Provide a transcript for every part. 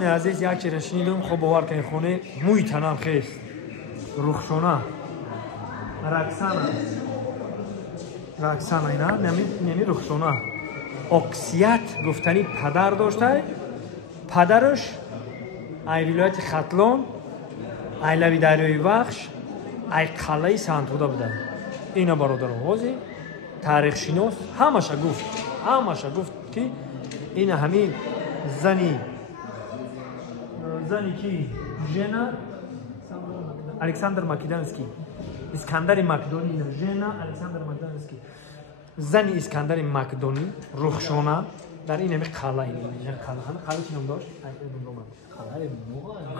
عزیز یک چیز شنیدم خب باور کنید خونه موی تنم خیست رخشونه رکسانه اینا نمی رخشونه اکسیت گفتنی پدر داشته پدرش ای ولایت ختلون ای لبی دریای وخش ای قلعه سنتوده بوده اینا برادر آغازی تاریخ شناس همشه گفت که این همین زنی کی ژنا الکساندر ماکدونسکی اسکندر مقدونی ژنا الکساندر مقدونسکی زنی اسکندر مقدونی رخشانه در این همه قلعه قلعه چی نام داشت؟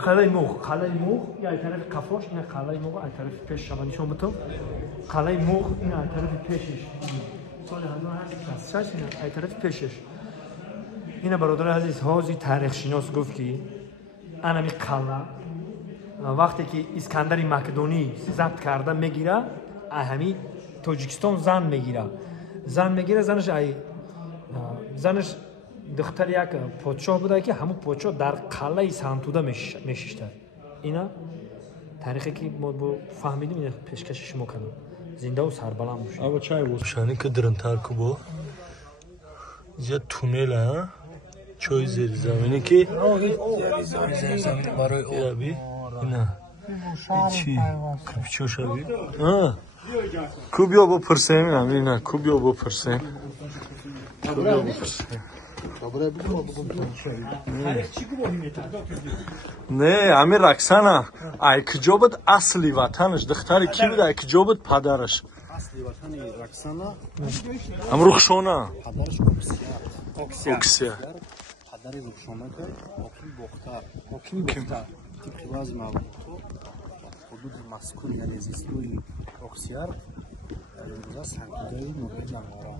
قلعه موغ یا از طرف کفاش این قلعه موغ از طرف پیش شما نشون بدم قلعه موغ این از طرف پیشش سال 1866 این از طرف پیشش این برادر عزیز حاضی تاریخ شناس گفت که انمی قلعه وقتی که اسکندر مقدونی ضبط کرده میگیره همین تاجیکستان زن میگیره زنش دختر یک پادشاه بوده که همون پادشاه در قلعه سنتوده میشیشته اینا تاریخی که ما فهمیدیم این پیشکشش میکنم زنده و سربلند باشه اما چای بود شانی که درنتر کو زیاد تونل ها چوی زیر زمینی که زیر زمینی برای آبی نه چی کپچو شوی کوبیا بپرسیم نه کوبیا بپرسیم نه همین رکسانه ای کجا بود اصلی وطنش دختری کی بود ای کجا بود پدرش اصلی وطن رکسانه هم رخشانه پدرش اکسیا پدر رخشانه که حکیم بختر طبق بعضی معلومات حدود مذکور یعنی زیستوی اکسیار در امروزه سنتودهی نوبت نمارا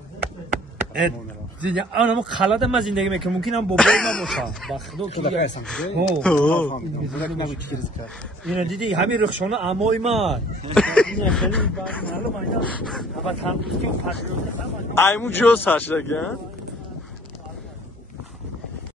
زندگی آنها خالد ما زندگی میکنم ممکن هم بابای ما باشه بخدا که دقیقه سنتودهی اینا دیدی همین رخشانه عموی من اینا خیلی بعد معلومه اینا البته هم که پاتریوت ایمو جو ساش لگن